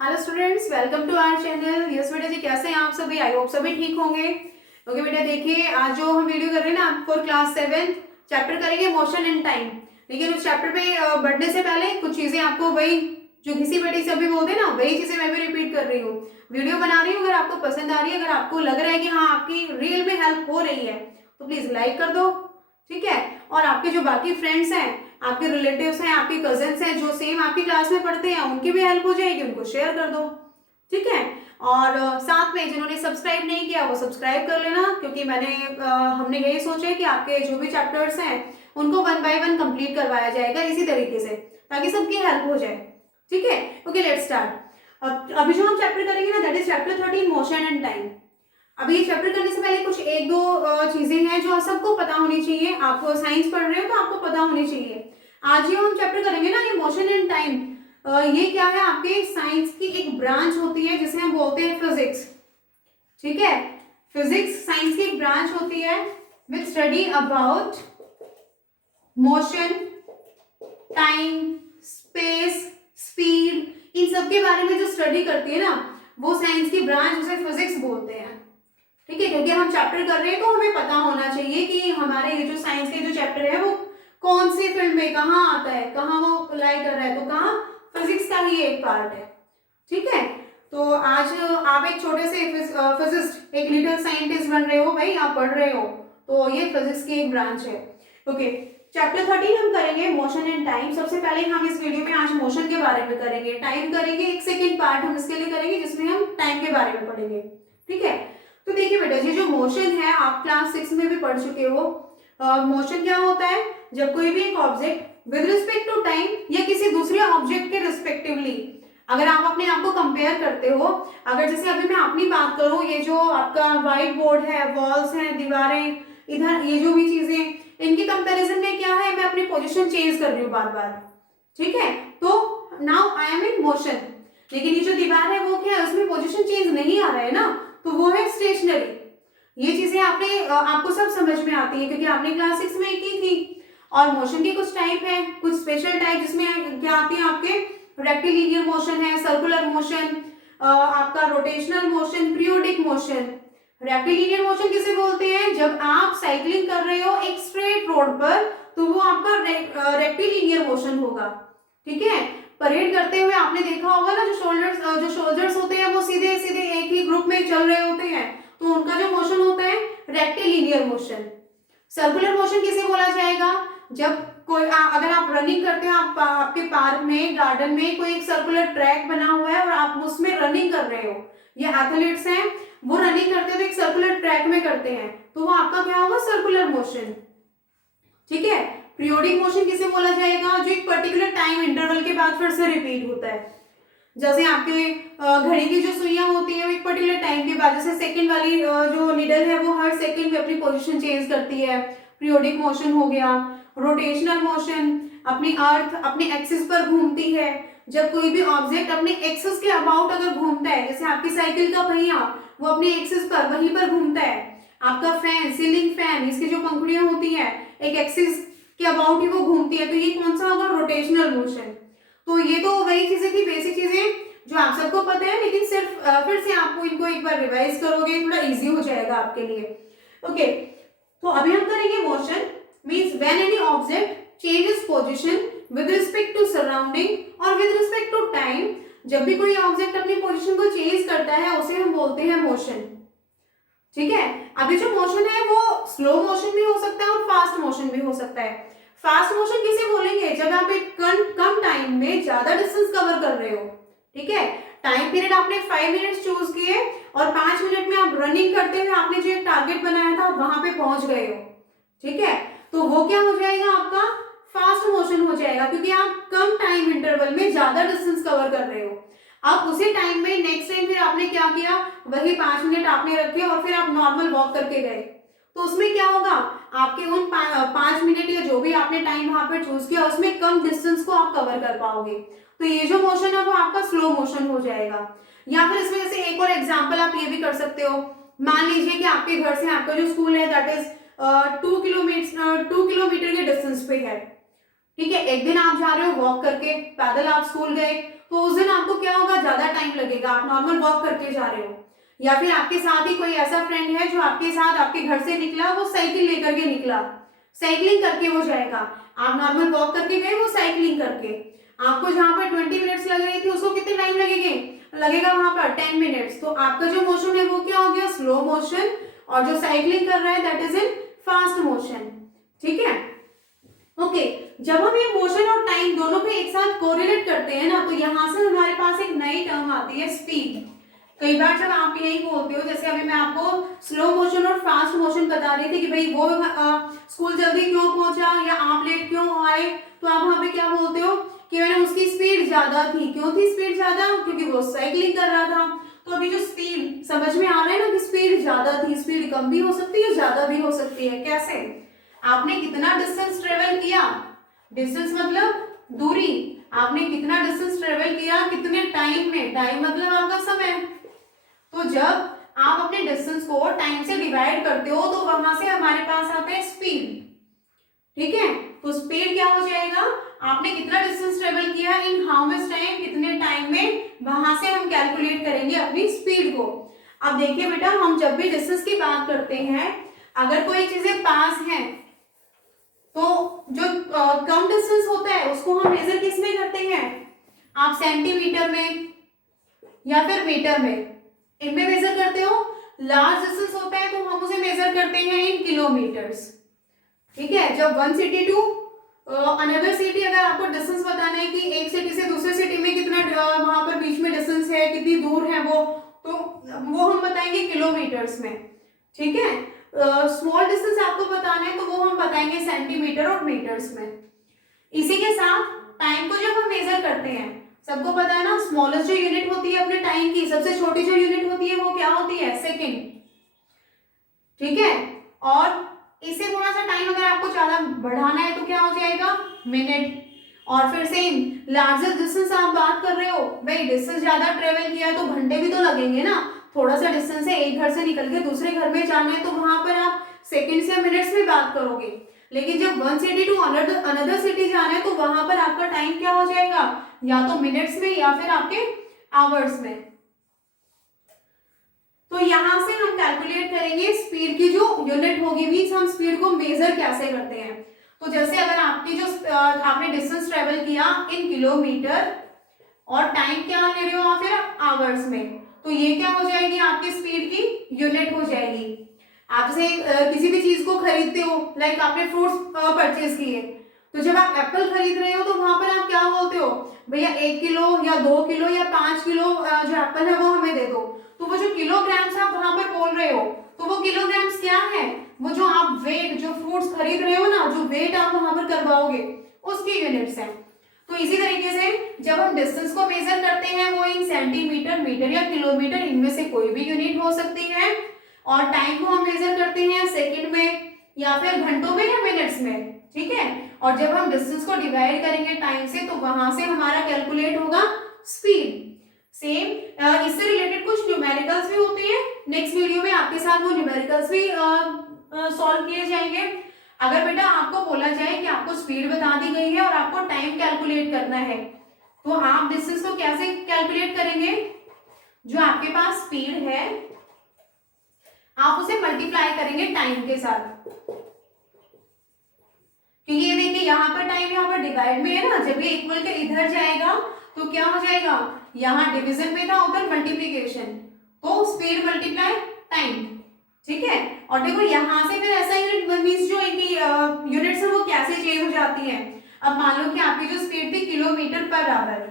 Hello students, welcome to our channel. Yes बेटा जी, कैसे हैं आप सभी? आई होप सभी ठीक होंगे। ओके बेटा, देखिए आज जो हम वीडियो कर रहे हैं ना फॉर क्लास 7 चैप्टर करेंगे मोशन एंड टाइम। लेकिन उस चैप्टर पे बढ़ने से पहले कुछ चीजें आपको वही जो घिसी पिटी से अभी बोलते हैं ना, वही चीजें मैं भी रिपीट कर रही हूँ। वीडियो बना रही हूँ, अगर आपको पसंद आ रही है, अगर आपको लग रहा है कि हाँ आपकी रियल में हेल्प हो रही है तो प्लीज लाइक कर दो, ठीक है। और आपके जो बाकी फ्रेंड्स हैं, आपके रिलेटिव्स हैं, आपके कजिन्स हैं जो सेम आपकी क्लास में पढ़ते हैं, उनकी भी हेल्प हो जाएगी, उनको शेयर कर दो, ठीक है। और साथ में जिन्होंने सब्सक्राइब नहीं किया वो सब्सक्राइब कर लेना, क्योंकि हमने यही सोचा है कि आपके जो भी चैप्टर्स हैं उनको 1 बाय 1 कंप्लीट करवाया जाएगा इसी तरीके से, ताकि सबकी हेल्प हो जाए, ठीक है। Okay, let's start. अभी जो हम चैप्टर करेंगे ना, that is chapter 13 motion and time. अभी ये चैप्टर करने से पहले कुछ एक दो चीजें हैं जो सबको पता होनी चाहिए। आप साइंस पढ़ रहे हो तो आपको पता होनी चाहिए। आज जो हम चैप्टर करेंगे ना, ये मोशन एंड टाइम, ये क्या है, आपके साइंस की एक ब्रांच होती है जिसे हम बोलते हैं फिजिक्स, ठीक है। फिजिक्स साइंस की एक ब्रांच होती है which study about motion, time, space, speed, इन सब के बारे में जो स्टडी करती है ना, वो साइंस की ब्रांच, उसे फिजिक्स बोलते हैं, ठीक है। क्योंकि हम चैप्टर कर रहे हैं तो हमें पता होना चाहिए कि हमारे ये जो साइंस के जो चैप्टर है वो कौन सी फील्ड में कहाँ आता है, कहाँ वो अप्लाई कर रहा है, तो कहाँ फिजिक्स का ही एक पार्ट है, ठीक है। तो आज आप एक छोटे से फिजिस्ट, एक लिटिल साइंटिस्ट बन रहे हो भाई, आप पढ़ रहे हो, तो ये फिजिक्स की एक ब्रांच है। ओके, चैप्टर 13 हम करेंगे मोशन एंड टाइम। सबसे पहले हम इस वीडियो में आज मोशन के बारे में करेंगे, टाइम करेंगे, एक सेकेंड पार्ट हम इसके लिए करेंगे जिसमें हम टाइम के बारे में पढ़ेंगे, ठीक है। तो देखिए बेटा, ये जो मोशन है आप क्लास 6 में भी पढ़ चुके हो। मोशन क्या होता है? जब कोई भी एक object with respect to time या किसी दूसरे ऑब्जेक्ट के रिस्पेक्टिवली, अगर आप अपने आप को कंपेयर करते हो, अगर जैसे अभी मैं अपनी बात करूं, ये जो आपका व्हाइट बोर्ड है, वॉल्स हैं, दीवारें, इधर ये जो भी चीजें, इनके कंपैरिजन में क्या है, मैं अपनी पोजीशन चेंज कर रही हूँ बार बार, ठीक है। तो now I am in motion. लेकिन ये जो दीवार है वो क्या है, उसमें पोजीशन चेंज नहीं आ रहा है ना, तो वो है स्टेशनरी। ये चीजें आपको सब समझ में आती है क्योंकि आपने क्लास 6 में की थी। और मोशन के कुछ टाइप है, कुछ स्पेशल टाइप, जिसमें क्या आती है आपके, रेक्टिलिनियर मोशन है, सर्कुलर मोशन, आपका rotational motion, periodic motion. Rectilinear motion किसे बोलते हैं? जब आप साइकिलिंग कर रहे हो एक स्ट्रेट रोड पर, तो वो आपका रेक्टिलिनियर मोशन होगा, ठीक है। परेड करते हुए आपने देखा होगा ना, जो सोल्जर्स होते हैं वो सीधे सीधे एक ही ग्रुप में चल रहे होते हैं, तो उनका जो मोशन होता है रेक्टिलिनियर मोशन। सर्कुलर मोशन किसे बोला जाएगा? जब अगर आप रनिंग करते हैं, आपके पार्क में, गार्डन में कोई एक सर्कुलर ट्रैक बना हुआ है और आप उसमें रनिंग कर रहे हो, ये एथलीट्स हैं, वो रनिंग करते हैं तो एक सर्कुलर ट्रैक में करते हैं, तो वो आपका क्या होगा, सर्कुलर मोशन, ठीक है। पीरियोडिक मोशन किसे बोला जाएगा? जो एक पर्टिकुलर टाइम इंटरवल के बाद फिर से रिपीट होता है। जैसे आपके घड़ी की जो सुइयां होती है वो एक पर्टिकुलर टाइम के बाद, जैसे सेकंड वाली जो निडल है वो हर सेकंड में अपनी पोजीशन चेंज करती है, पीरियोडिक मोशन हो गया। रोटेशनल मोशन, अपनी अर्थ अपने एक्सिस पर घूमती है। जब कोई भी ऑब्जेक्ट अपने एक्सिस के अबाउट अगर घूमता है, जैसे आपकी साइकिल का पहिया, वो अपने एक्सिस पर वहीं पर घूमता है। आपका फैन, सीलिंग फैन, इसकी जो पंखुड़ियां होती है एक एक्सिस के अबाउट ही वो घूमती है, तो ये कौन सा होगा, रोटेशनल मोशन। तो ये तो वही चीजें थी, बेसिक चीजें जो आप सबको पता है, लेकिन सिर्फ फिर से आपको इनको एक बार रिवाइज करोगे, थोड़ा इजी हो जाएगा आपके लिए। ओके, तो अभी हम करेंगे motion means when any object changes position with respect to surrounding और विद रिस्पेक्ट टू टाइम। जब भी कोई ऑब्जेक्ट अपनी पोजीशन को चेंज करता है उसे हम बोलते हैं मोशन, ठीक है। अभी जो मोशन है वो स्लो मोशन भी हो सकता है और फास्ट मोशन भी हो सकता है। फास्ट मोशन किसे बोलेंगे? जब आप एक कम टाइम में ज्यादा डिस्टेंस कवर कर रहे हो, ठीक है। टाइम पीरियड आपने 5 मिनट्स चूज किए और 5 मिनट में आप रनिंग करते हुए आपने जो एक टारगेट बनाया था वहां पे पहुंच गए हो, ठीक है। तो वो क्या हो जाएगा, आपका फास्ट मोशन हो जाएगा, क्योंकि आप कम टाइम इंटरवल में ज्यादा डिस्टेंस कवर कर रहे हो। अब उसी टाइम में नेक्स्ट टाइम फिर आपने क्या किया, वही 5 मिनट आपने रखे और फिर आप नॉर्मल वॉक करके गए, तो उसमें क्या होगा, आपके उन 5 मिनट या जो भी आपने टाइम वहां पर चूज किया उसमें कम डिस्टेंस को आप कवर कर पाओगे, तो ये जो मोशन है वो आपका स्लो मोशन हो जाएगा। या फिर इसमें जैसे एक और एग्जांपल आप ये भी कर सकते हो, मान लीजिए कि आपके घर से आपका जो स्कूल है दैट इज 2 किलोमीटर के डिस्टेंस पे है, ठीक है। एक दिन आप जा रहे हो वॉक करके, पैदल आप स्कूल गए, तो उस दिन आपको क्या होगा, ज्यादा टाइम लगेगा, आप नॉर्मल वॉक करके जा रहे हो, या फिर आपके साथ ही कोई ऐसा फ्रेंड है जो आपके साथ आपके घर से निकला, वो साइकिल लेकर के निकला, साइकिलिंग करके वो जाएगा, आप नॉर्मल वॉक करके गए, वो साइकिलिंग करके, आपको जहां पर 20 मिनट्स लग रही थी उसको कितने टाइम लगेगा वहां पर 10 मिनट्स। तो आपका जो मोशन है वो क्या हो गया, स्लो मोशन, और जो साइकिलिंग कर रहा है that is in fast motion. ठीक है, ओके। जब हम ये मोशन और टाइम दोनों को एक साथ कोरिलेट करते हैं ना, तो यहाँ से हमारे पास एक नई टर्म आती है, स्पीड। कई बार जब आप यही बोलते हो, जैसे अभी मैं आपको स्लो मोशन और फास्ट मोशन बता रही थी कि भाई वो स्कूल जल्दी क्यों पहुंचा या आप लेट क्यों आए, तो आप वहां पे क्या बोलते हो कि मैंने उसकी स्पीड ज्यादा थी। क्यों थी स्पीड ज्यादा, क्योंकि वो साइकिलिंग कर रहा था। तो अभी जो स्पीड समझ में आ रहा है ना कि स्पीड ज्यादा थी, स्पीड कम भी हो सकती है, ज्यादा भी हो सकती है। कैसे, आपने कितना डिस्टेंस ट्रेवल किया, डिस्टेंस मतलब दूरी, आपने कितना डिस्टेंस ट्रेवल किया कितने टाइम में, टाइम मतलब आपका समय। तो जब आप अपने डिस्टेंस को टाइम से डिवाइड करते हो तो वहां से हमारे पास आता है स्पीड। ठीक है, तो स्पीड क्या हो जाएगा, आपने कितना डिस्टेंस ट्रेवल किया इन हाउ मच टाइम, कितने टाइम में, वहां से हम कैलकुलेट करेंगे अपनी स्पीड को। अब देखिए बेटा, हम जब भी डिस्टेंस की बात करते हैं, अगर कोई चीजें पास हैं तो जो कम डिस्टेंस होता है उसको हम मेजर किस में करते हैं, आप सेंटीमीटर में या फिर मीटर में, इनमें मेजर करते हो। लार्ज डिस्टेंस होता है तो हम उसे मेजर करते हैं इन किलोमीटर्स। ठीक है, जब one city to another city, अगर आपको डिस्टेंस बताना है कि एक सिटी से दूसरे सिटी में कितना वहां पर बीच में डिस्टेंस है, कितनी दूर है वो, तो वो हम बताएंगे किलोमीटर्स में। ठीक है, स्मॉल डिस्टेंस आपको बताना है तो वो हम बताएंगे सेंटीमीटर और मीटर्स में। इसी के साथ टाइम को जब हम मेजर करते हैं, सबको पता है ना, स्मॉलेस्ट जो यूनिट होती है अपने टाइम की, सबसे छोटी जो यूनिट होती है वो क्या होती है, सेकेंड। ठीक है, और इससे थोड़ा सा टाइम अगर आपको ज्यादा बढ़ाना है तो क्या हो जाएगा, मिनट। और फिर सेम लार्जेस्ट डिस्टेंस आप बात कर रहे हो, भाई डिस्टेंस ज्यादा ट्रेवल किया है तो घंटे भी तो लगेंगे ना, थोड़ा सा डिस्टेंस है, एक घर से निकल के दूसरे घर में जाना है तो वहां पर आप सेकेंड्स या मिनट्स में बात करोगे। लेकिन जब one city to another city जाना है तो वहां पर आपका टाइम क्या हो जाएगा, या तो मिनट्स में या फिर आपके आवर्स में। तो यहां से हम कैलकुलेट करेंगे स्पीड की जो यूनिट होगी, मींस हम स्पीड को मेजर कैसे करते हैं। तो जैसे अगर आपकी जो आपने डिस्टेंस ट्रेवल किया इन किलोमीटर और टाइम क्या ले रहे हो आप फिर आवर्स में, तो ये क्या हो जाएगी, आपकी स्पीड की यूनिट हो जाएगी। आप जैसे किसी भी चीज को खरीदते हो, लाइक आपने फ्रूट्स परचेज किए, तो जब आप एप्पल खरीद रहे हो तो वहां पर आप क्या बोलते हो, भैया 1 किलो या 2 किलो या 5 किलो जो एप्पल है वो हमें दे दो। तो वो जो किलोग्राम्स आप वहां पर बोल रहे हो, तो वो किलोग्राम्स क्या है, वो जो आप वेट, जो फ्रूट्स खरीद रहे हो ना, जो वेट आप वहां पर करवाओगे उसकी यूनिट्स है। तो इसी तरीके से जब हम डिस्टेंस को मेजर करते हैं वो इन सेंटीमीटर, मीटर या किलोमीटर, इनमें से कोई भी यूनिट हो सकती है। और टाइम को हम मेजर करते हैं सेकंड में या फिर घंटों में या मिनट्स में। ठीक है, और जब हम डिस्टेंस को डिवाइड करेंगे टाइम से तो वहां से हमारा कैलकुलेट होगा स्पीड। सेम इससे रिलेटेड कुछ न्यूमेरिकल्स भी होते हैं, नेक्स्ट वीडियो में आपके साथ वो न्यूमेरिकल्स भी सॉल्व किए जाएंगे। अगर बेटा आपको बोला जाए कि आपको स्पीड बता दी गई है और आपको टाइम कैलकुलेट करना है, तो आप डिस्टेंस को कैसे कैलकुलेट करेंगे, जो आपके पास स्पीड है आप उसे मल्टीप्लाई करेंगे टाइम के साथ। क्योंकि ये देखिए यहाँ पर टाइम यहाँ पर डिवाइड में है ना, जब ये इक्वल के इधर जाएगा तो क्या हो जाएगा, यहाँ डिवीजन में था उधर मल्टीप्लीकेशन, तो स्पीड मल्टीप्लाई टाइम। ठीक है, और देखो यहाँ से फिर ऐसा यूनिट मींस जो इनकी यूनिट्स है वो कैसे चेंज हो जाती है। अब मान लो कि आपकी जो स्पीड थी किलोमीटर पर आवर,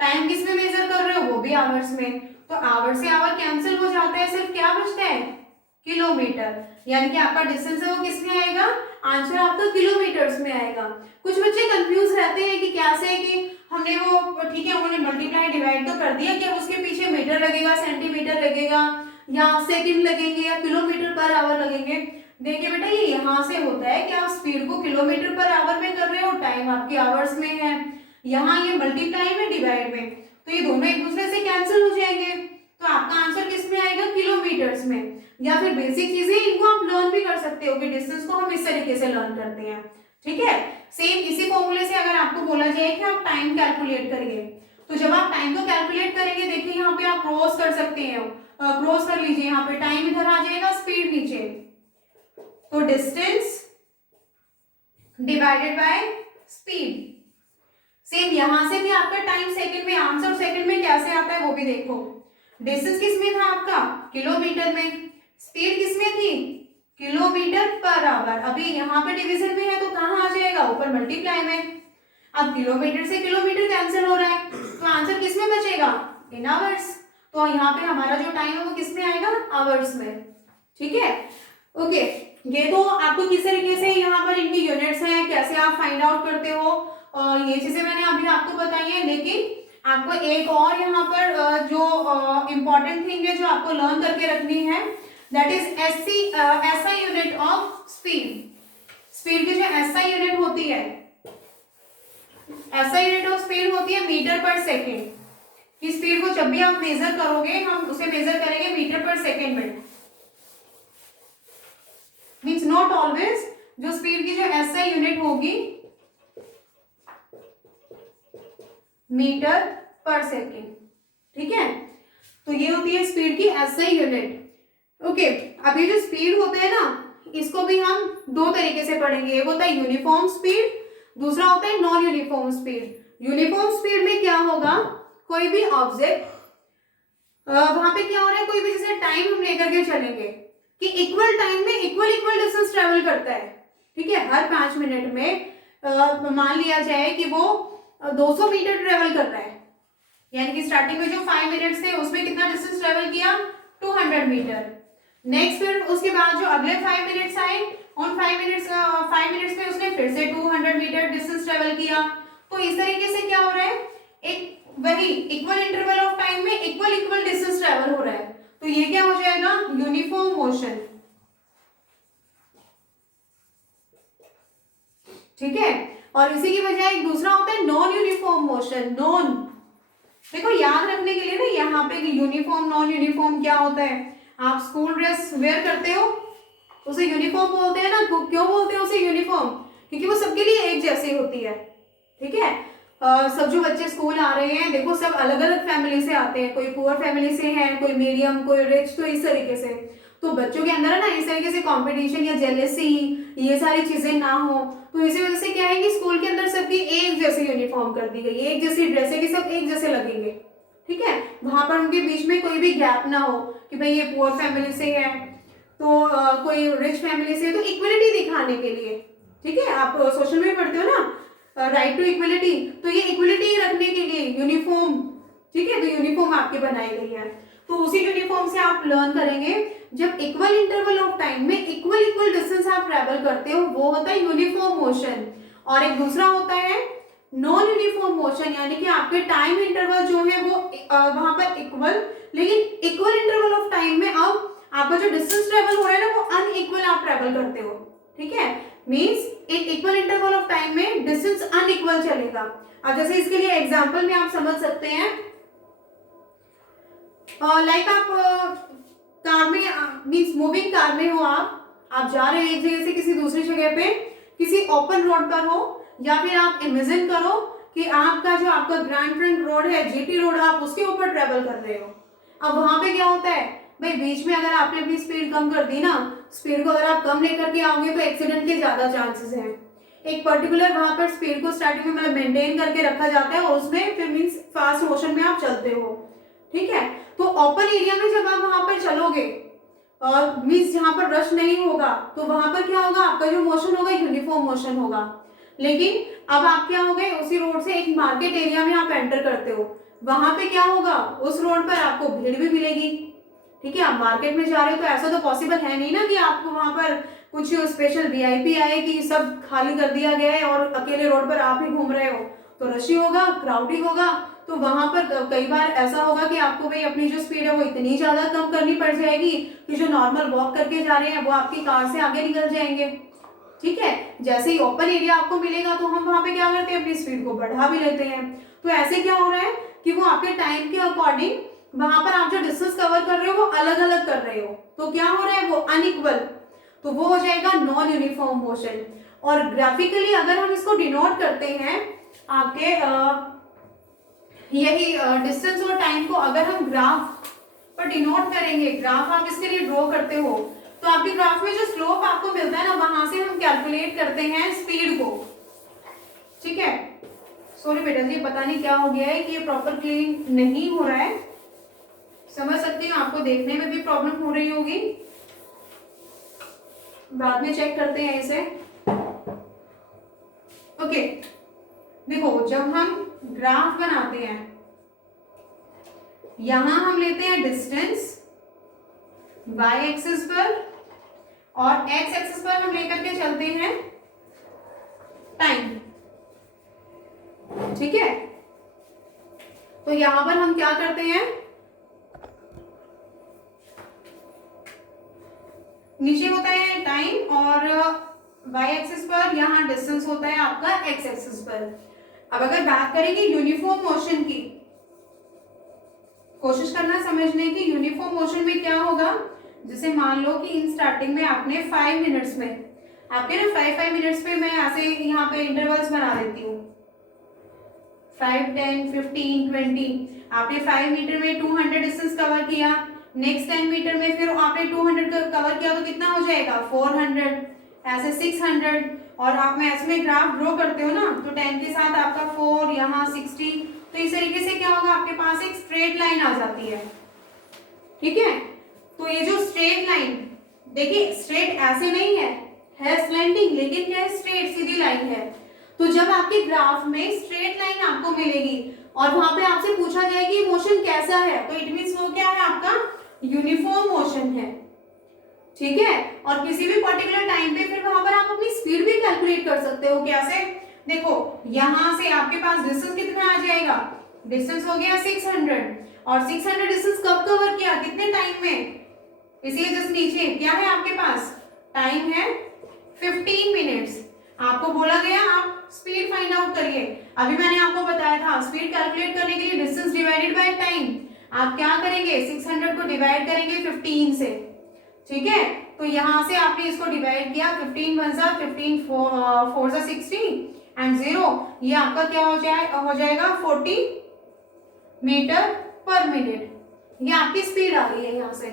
टाइम किस में मेजर कर रहे हो, वो भी आवर्स में, तो आवर से आवर कैंसिल हो जाता है, सिर्फ क्या बचता है, किलोमीटर। यानी कि आपका डिस्टेंस है वो किस में आएगा, आंसर आपका किलोमीटर्स में आएगा। कुछ बच्चे कंफ्यूज रहते हैं कि कैसे, कि हमने वो ठीक है उन्होंने मल्टीप्लाई डिवाइड तो कर दिया, क्या उसके पीछे मीटर लगेगा, सेंटीमीटर लगेगा, या सेकंड लगेंगे, या किलोमीटर पर आवर लगेंगे। देखिए बेटा ये यहाँ से होता है कि आप स्पीड को किलोमीटर पर आवर में कर रहे हो, टाइम आपकी आवर्स में है, यहाँ ये मल्टीप्लाई में डिवाइड में, तो ये दोनों एक दूसरे से कैंसिल हो जाएंगे, तो आपका आंसर किस में आएगा, किलोमीटर्स में। या फिर बेसिक चीजें इनको आप लर्न भी कर सकते हो कि डिस्टेंस को हम इस तरीके से लर्न करते हैं। ठीक है, सेम इसी फॉर्मूले से अगर आपको बोला जाए कि आप टाइम कैलकुलेट करिए, तो जब आप टाइम को कैलकुलेट करेंगे, देखिए यहाँ पे आप क्रॉस कर सकते हैं, क्रॉस कर लीजिए, यहाँ पे टाइम इधर आ जाएगा, स्पीड नीचे, तो distance divided by speed. Same यहां से भी आपका टाइम सेकंड में, आंसर सेकंड में कैसे आता है वो भी देखो। डिस्टेंस किस में था आपका, किलोमीटर में, स्पीड किस में थी, किलोमीटर पर आवर। अभी यहाँ पे डिवीजन में है तो कहाँ आ जाएगा, ऊपर मल्टीप्लाई में। अब किलोमीटर से किलोमीटर कैंसिल हो रहा है, तो आंसर किस में बचेगा, इन आवर्स। तो यहाँ पे हमारा जो टाइम है वो किस में आएगा, आवर्स में। ठीक है, ओके। ये तो आपको किस तरीके से यहाँ पर इनकी यूनिट्स हैं, कैसे आप फाइंड आउट करते हो, ये चीजें मैंने अभी आपको बताई है। लेकिन आपको एक और यहाँ पर जो इम्पोर्टेंट थिंग है जो आपको लर्न करके रखनी है, that is SI unit of speed. Speed की जो एसआई यूनिट होती है, एसआई यूनिट ऑफ स्पीड होती है मीटर पर सेकेंड। की स्पीड को जब भी आप मेजर करोगे, हम उसे मेजर करेंगे मीटर पर सेकेंड में। मीन्स नॉट ऑलवेज, जो स्पीड की जो एसआई यूनिट होगी मीटर पर सेकेंड। ठीक है, तो ये होती है स्पीड की एसआई यूनिट। ओके, अब ये जो स्पीड होते हैं ना, इसको भी हम दो तरीके से पढ़ेंगे। एक होता है यूनिफॉर्म स्पीड, दूसरा होता है non uniform speed. Uniform speed में क्या होगा, कोई भी ऑब्जेक्ट वहां पे क्या हो रहा है, कोई भी जैसे टाइम हम लेकर के चलेंगे कि इक्वल टाइम में इक्वल डिस्टेंस ट्रेवल करता है। ठीक है, हर 5 मिनट में मान लिया जाए कि वो 200 मीटर ट्रेवल कर रहा है, यानी कि स्टार्टिंग में जो 5 मिनट्स थे उसमें कितना डिस्टेंस ट्रेवल किया, 200 मीटर। नेक्स्ट फिर उसके बाद जो अगले 5 मिनट्स आए, उन 5 मिनट्स में उसने फिर से 200 मीटर डिस्टेंस ट्रेवल किया। तो इस तरीके से क्या हो रहा है, एक वही इक्वल इंटरवल ऑफ टाइम में इक्वल डिस्टेंस ट्रेवल हो रहा है। तो ये क्या हो जाएगा, यूनिफॉर्म मोशन। ठीक है, और इसी की बजाय एक दूसरा होता है नॉन यूनिफॉर्म मोशन। नॉन, देखो याद रखने के लिए ना यहाँ पे यूनिफॉर्म नॉन यूनिफॉर्म क्या होता है, आप स्कूल ड्रेस वेयर करते हो उसे यूनिफॉर्म बोलते हैं ना। क्यों बोलते हैं उसे यूनिफॉर्म, क्योंकि वो सबके लिए एक जैसी होती है। ठीक है, सब जो बच्चे स्कूल आ रहे हैं, देखो सब अलग अलग फैमिली से आते हैं, कोई पुअर फैमिली से है, कोई मीडियम, कोई रिच, तो इस तरीके से। तो बच्चों के अंदर है ना इस तरीके से कंपटीशन या जेलेसी ये सारी चीजें ना हो, तो इसी वजह से क्या है कि स्कूल के अंदर सबकी एक जैसी यूनिफॉर्म कर दी गई, एक जैसी ड्रेस है कि सब एक जैसे लगेंगे। ठीक है, वहां पर उनके बीच में कोई भी गैप ना हो कि भाई ये पुअर फैमिली से है तो कोई रिच फैमिली से, तो इक्वलिटी दिखाने के लिए। ठीक है, आप सोशल में पढ़ते हो ना राइट टू इक्वलिटी, तो ये इक्वलिटी रखने के लिए यूनिफॉर्म। ठीक है, तो यूनिफॉर्म आपकी बनाई गई है। तो उसी यूनिफॉर्म से आप लर्न करेंगे, जब इक्वल इंटरवल ऑफ टाइम में इक्वल डिस्टेंस आप ट्रेवल करते हो वो होता है यूनिफॉर्म मोशन। और एक दूसरा होता है नॉन यूनिफॉर्म मोशन, यानी कि आपके टाइम इंटरवल जो है वो वहां पर इक्वल, लेकिन इक्वल इंटरवल ऑफ टाइम में अब आपका जो डिस्टेंस ट्रेवल हो रहा है ना वो अनइक्वल आप ट्रेवल करते हो। ठीक है, मीन्स एक इक्वल इंटरवल ऑफ टाइम में डिस्टेंस अनइक्वल चलेगा। अब जैसे इसके लिए एग्जांपल में आप समझ सकते हैं, लाइक आप कार में मीन्स मूविंग कार में हो, आप जा रहे हैं एक जगह से किसी दूसरी जगह पे, किसी ओपन रोड पर हो, या फिर आप इमेजिन करो कि आपका ग्रैंड ट्रंक रोड है, जीटी रोड, आप उसके ऊपर ट्रेवल कर रहे हो। अब वहां पे क्या होता है भाई, बीच में अगर आपने अपनी स्पीड कम कर दी ना, स्पीड को अगर आप कम लेकर के आओगे तो एक्सीडेंट के ज्यादा चांसेस हैं। एक पर्टिकुलर वहां पर स्पीड को स्टार्टिंग में मतलब मेंटेन करके रखा जाता है और उसमें फिर मीन्स फास्ट मोशन में आप चलते हो। ठीक है, तो ओपन एरिया में जब आप वहां पर चलोगे और मीन्स जहां पर रश नहीं होगा, तो वहां पर क्या होगा, आपका जो मोशन होगा यूनिफॉर्म मोशन होगा। लेकिन अब आप क्या हो गए, उसी रोड से एक मार्केट एरिया में आप एंटर करते हो, वहां पे क्या होगा, उस रोड पर आपको भीड़ भी मिलेगी। ठीक है, आप मार्केट में जा रहे हो तो ऐसा तो पॉसिबल है नहीं ना कि आपको वहां पर कुछ स्पेशल वीआईपी आए कि सब खाली कर दिया गया है और अकेले रोड पर आप ही घूम रहे हो, तो रशी होगा, क्राउडी होगा। तो वहां पर कई बार ऐसा होगा कि आपको भाई अपनी जो स्पीड है वो इतनी ज्यादा कम करनी पड़ जाएगी कि जो नॉर्मल वॉक करके जा रहे हैं वो आपकी कार से आगे निकल जाएंगे। ठीक है, जैसे ही ओपन एरिया आपको मिलेगा तो हम वहां पे क्या करते हैं, अपनी स्पीड को बढ़ा भी लेते हैं। तो ऐसे क्या हो रहा है कि वो आपके टाइम के अकॉर्डिंग वहां पर आप जो डिस्टेंस कवर कर रहे हो वो अलग अलग कर रहे हो, तो क्या हो रहा है, वो अनइक्वल, तो वो हो जाएगा नॉन यूनिफॉर्म मोशन। और ग्राफिकली अगर हम इसको डिनोट करते हैं आपके यही डिस्टेंस और टाइम को अगर हम ग्राफ पर डिनोट करेंगे, ग्राफ आप इसके लिए ड्रॉ करते हो, तो आपके ग्राफ में जो स्लोप आपको मिलता है ना, वहां से हम कैलकुलेट करते हैं स्पीड को। ठीक है, सॉरी बेटा जी, पता नहीं क्या हो गया है कि ये प्रॉपर क्लीन नहीं हो रहा है, समझ सकती हूँ आपको देखने में भी प्रॉब्लम हो रही होगी, बाद में चेक करते हैं इसे। ओके, देखो जब हम ग्राफ बनाते हैं, यहां हम लेते हैं डिस्टेंस y एक्सिस पर और x एक्सिस पर हम लेकर के चलते हैं टाइम। ठीक है, तो यहां पर हम क्या करते हैं, नीचे होता है टाइम और y एक्सिस पर यहाँ डिस्टेंस होता है आपका x एक्सिस पर। अब अगर बात करेंगे यूनिफॉर्म मोशन की, कोशिश करना समझने की यूनिफॉर्म मोशन में क्या होगा। जैसे मान लो कि इन स्टार्टिंग में आपने 5 मिनट्स में, आपके ना 5 मिनट्स पे मैं ऐसे यहाँ पे इंटरवल्स बना देती हूँ, 5, 10, 15, 20। आपने 5 मीटर में 200 डिस्टेंस कवर किया, नेक्स्ट 10 मीटर में फिर आपने 200 कवर किया तो कितना हो जाएगा 400, ऐसे 600। और आप मैथ्स में ग्राफ ड्रॉ करते हो ना, तो 10 के साथ आपका 4, यहाँ 60, तो इस तरीके से क्या होगा, आपके पास एक स्ट्रेट लाइन आ जाती है। ठीक है, तो ये जो स्ट्रेट लाइन, देखिए स्ट्रेट ऐसे नहीं है स्लैंटिंग, लेकिन क्या है, स्ट्रेट सीधी लाइन है। तो जब आपके ग्राफ में स्ट्रेट लाइन आपको मिलेगी और वहां पे आपसे पूछा जाए कि मोशन कैसा है, तो इट मींस वो क्या है, आपका यूनिफॉर्म मोशन है। ठीक है, और किसी भी पर्टिकुलर टाइम पे फिर वहां पर आप अपनी स्पीड भी कैलकुलेट कर सकते हो। कैसे, देखो यहां से आपके पास डिस्टेंस कितना आ जाएगा, डिस्टेंस हो गया 600, और 600 डिस्टेंस कब कवर किया, कितने टाइम में, इसलिए जस्ट नीचे क्या है आपके पास, टाइम है 15 मिनट्स। आपको बोला गया आप स्पीड फाइंड आउट करिए। अभी मैंने आपको बताया था स्पीड कैलकुलेट करने के लिए डिस्टेंस डिवाइडेड बाय टाइम। आप क्या करेंगे, 600 को डिवाइड करेंगे 15 से। ठीक है, तो यहां से आपने इसको डिवाइड किया, 15 1 जा 15, 4 जा 60 एंड 0, ये आपका क्या हो जाएगा 40 मीटर पर मिनट। ये आपकी स्पीड आ रही है यहाँ से।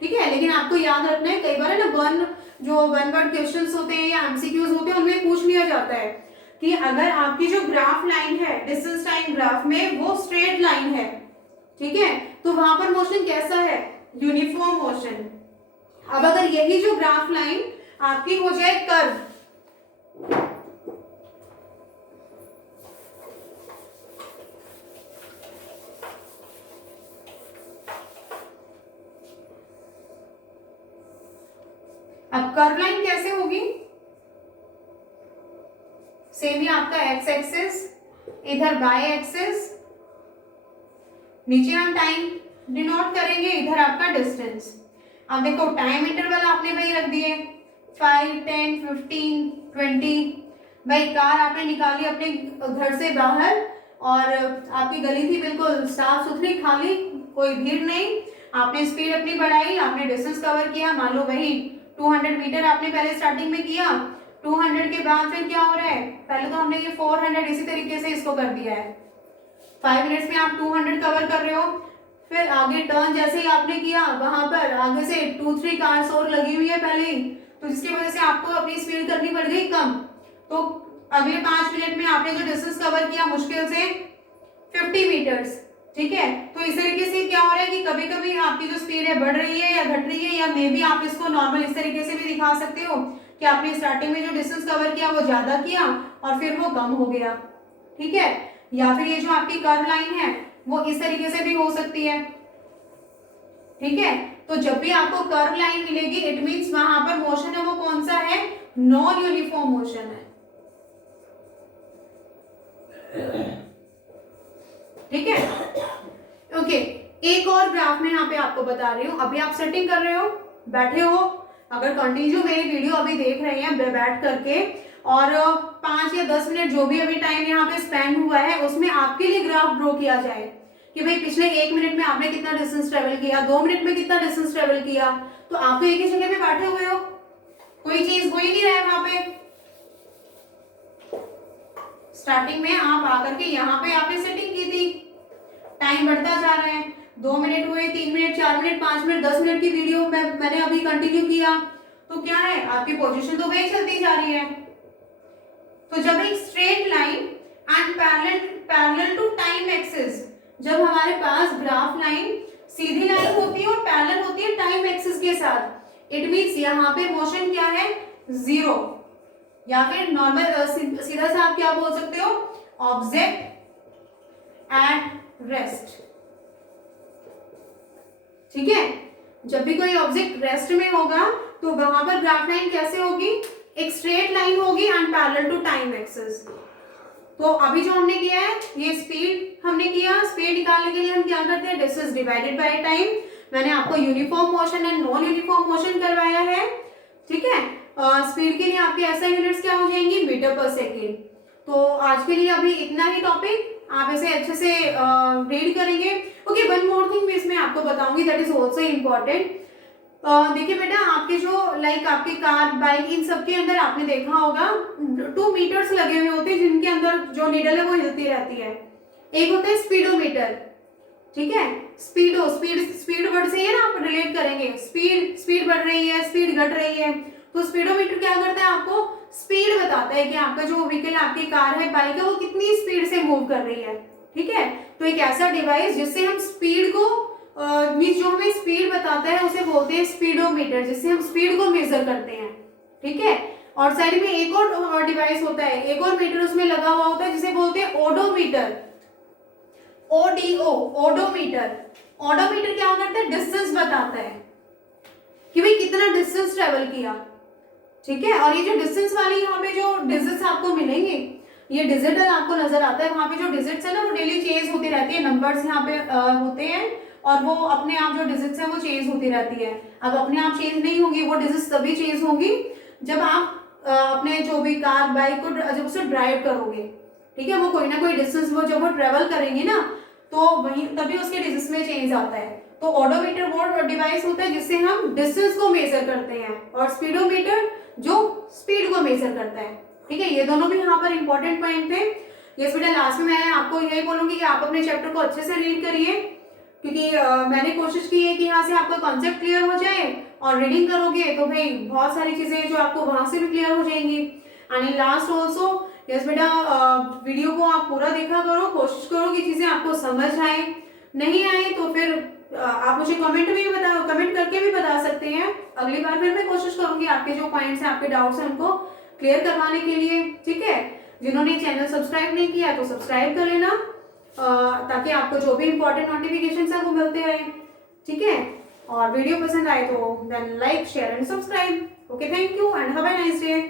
ठीक है, लेकिन आपको याद रखना है, कई बार है ना वन वर्ड क्वेश्चंस होते हैं या एमसीक्यूज होते हैं, उनमें पूछ लिया जाता है कि अगर आपकी जो ग्राफ लाइन है डिस्टेंस टाइम ग्राफ में वो स्ट्रेट लाइन है, ठीक है, तो वहां पर मोशन कैसा है, यूनिफॉर्म मोशन। अब अगर यही जो ग्राफ लाइन आपकी हो जाए कर्व, अब कर्व लाइन कैसे होगी, सेम ही आपका एक्स एक्सिस, इधर बाय एक्सिस, नीचे हम टाइम डिनोट करेंगे, इधर आपका डिस्टेंस। अब देखो टाइम इंटरवल आपने भाई रख दिए 5, 10, 15, 20। भाई कार आपने निकाली अपने घर से बाहर और आपकी गली थी बिल्कुल साफ सुथरी खाली, कोई भीड़ नहीं, आपने स्पीड अपनी बढ़ाई, आपने डिस्टेंस कवर किया, मान लो वही 200 मीटर आपने पहले स्टार्टिंग में किया, 200 के बाद फिर क्या हो रहा है, पहले तो हमने ये 400 इसी तरीके से इसको कर दिया है, 5 मिनट्स में आप 200 कवर कर रहे हो। फिर आगे टर्न जैसे ही आपने किया, वहां पर आगे से 2-3 कार्स और लगी हुई है पहले ही, तो जिसकी वजह से आपको अपनी स्पीड करनी पड़ गई कम। तो अगले 5 मिनट में आपने जो डिस्टेंस कवर किया मुश्किल से 50 मीटर्स। ठीक है, तो इस तरीके से क्या हो रहा है कि कभी कभी आपकी जो स्पीड है बढ़ रही है या घट रही है, या मे बी आप इसको नॉर्मल इस तरीके से भी दिखा सकते हो कि आपने स्टार्टिंग में जो डिस्टेंस कवर किया वो ज्यादा किया और फिर वो कम हो गया। ठीक है, या फिर ये जो आपकी कर्व लाइन है वो इस तरीके से भी हो सकती है। ठीक है, तो जब भी आपको कर्व लाइन मिलेगी इट मींस वहां पर मोशन है वो कौन सा है, नॉन यूनिफॉर्म मोशन है। ठीक है, ओके, एक और ग्राफ में यहाँ पे आपको बता रही हूँ। अभी आप सेटिंग कर रहे हो, बैठे हो, अगर कंटिन्यू मेरी वीडियो अभी देख रहे हैं बैठ करके, और 5 या 10 मिनट जो भी अभी टाइम यहाँ पे स्पेंड हुआ है उसमें आपके लिए ग्राफ ड्रॉ किया जाए कि भाई पिछले 1 मिनट में आपने कितना डिस्टेंस ट्रेवल किया, 2 मिनट में कितना डिस्टेंस ट्रेवल किया, तो आप तो एक ही जगह पे बैठे हुए हो, कोई चीज हो ही नहीं रहा है वहां पे। स्टार्टिंग में आप आकर के यहाँ पे आपने सेटिंग की थी, टाइम बढ़ता जा रहा है, 2 मिनट हुए, 3 मिनट, 4 मिनट, 5 मिनट, 10 मिनट की वीडियो मैंने अभी कंटिन्यू किया, तो क्या है, आपकी पोजीशन तो वही चलती जा रही है। तो जब एक straight line and parallel to time axis, जब हमारे पास ग्राफ लाइन सीधी लाइन होती है और पैरेलल होती है टाइम एक्सिस के साथ, इट मींस यहाँ पे मोशन क्या है, जीरो, या फिर नॉर्मल सीधा सा आप क्या बोल सकते हो, ऑब्जेक्ट एट रेस्ट। ठीक है, जब भी कोई ऑब्जेक्ट रेस्ट में होगा तो वहां पर ग्राफ लाइन कैसे होगी, एक स्ट्रेट लाइन होगी and parallel to time axis. तो अभी जो हमने किया है, ये स्पीड हमने किया, स्पीड निकालने के लिए हम क्या करते हैं, डिस्टेंस डिवाइडेड बाय टाइम। मैंने आपको uniform motion and non uniform motion करवाया है। ठीक है, स्पीड के लिए आपके एसआई यूनिट्स क्या हो जाएंगी, मीटर पर सेकेंड। तो आज के लिए अभी इतना ही टॉपिक, आप इसे अच्छे से रीड करेंगे। ओके, वन मोर थिंग मैं इसमें आपको बताऊंगी, दैट इज ऑल्सो इम्पोर्टेंट। देखिए बेटा, आपके जो लाइक आपके कार, बाइक, इन सब के अंदर आपने देखा होगा 2 मीटर्स लगे हुए होते हैं, जिनके अंदर जो नीडल है वो हिलती रहती है। एक होता है स्पीडोमीटर। ठीक है, स्पीड वर्ड से ही ना आप रिलेट करेंगे, स्पीड बढ़ रही है, स्पीड घट रही है, तो स्पीडोमीटर क्या करता है, आपको स्पीड बताता है कि आपका जो व्हीकल, आपकी कार है, बाइक है, वो कितनी स्पीड से मूव कर रही है। ठीक है, तो एक ऐसा डिवाइस जिससे हम स्पीड को जो हमें स्पीड बताता है उसे बोलते हैं स्पीडोमीटर, जिससे हम स्पीड को मेजर करते हैं। ठीक है, और साइड में एक और डिवाइस होता है, एक और मीटर उसमें लगा हुआ होता है, जिसे बोलते हैं ओडोमीटर, ODO, ओडोमीटर। ओडोमीटर क्या करता है, डिस्टेंस बताता है कि भाई कितना डिस्टेंस ट्रेवल किया। ठीक है, और ये जो डिस्टेंस वाली यहाँ पे जो डिजिट्स आपको मिलेंगे, ये डिजिटल आपको नजर आता है, वहां पे जो डिजिट्स है ना वो डेली चेंज होती रहती है, नंबर्स यहाँ पे होते हैं, और वो अपने आप जो डिजिट्स है वो चेंज होती रहती है। अब अपने आप चेंज नहीं होगी, वो डिजिट्स तभी चेंज होंगी जब आप अपने जो भी कार, बाइक को जब उसे ड्राइव करोगे। ठीक है, वो कोई ना कोई डिस्टेंस वो जब वो ट्रेवल करेंगी ना, तो वही तभी उसके डिजिट्स में चेंज आता है। तो ओडोमीटर वो डिवाइस होता है जिससे हम डिस्टेंस को मेजर करते हैं, और स्पीडोमीटर जो स्पीड को मेजर करता है। ठीक है, ये दोनों भी यहाँ पर इंपॉर्टेंट पॉइंट थे। ये बेटा लास्ट में मैं आपको यही बोलूंगी कि आप अपने चैप्टर को अच्छे से रीड करिए, क्योंकि मैंने कोशिश की है कि यहाँ से आपका कॉन्सेप्ट क्लियर हो जाए, और रीडिंग करोगे तो भाई बहुत सारी चीजें जो आपको वहां से भी क्लियर हो जाएंगी। एंड लास्ट ऑल्सो यस बेटा, वीडियो को आप पूरा देखा करो, कोशिश करो कि चीजें आपको समझ आए, नहीं आए तो फिर आप मुझे कमेंट करके भी बता सकते हैं। अगली बार फिर मैं कोशिश करूंगी आपके जो पॉइंट्स हैं, आपके डाउट्स हैं, उनको क्लियर करवाने के लिए। ठीक है, जिन्होंने चैनल सब्सक्राइब नहीं किया तो सब्सक्राइब कर लेना, ताकि आपको जो भी इंपॉर्टेंट नोटिफिकेशंस है वो मिलते रहे। ठीक है, और वीडियो पसंद आए तो then like, share and subscribe. Okay, thank you and have a nice day.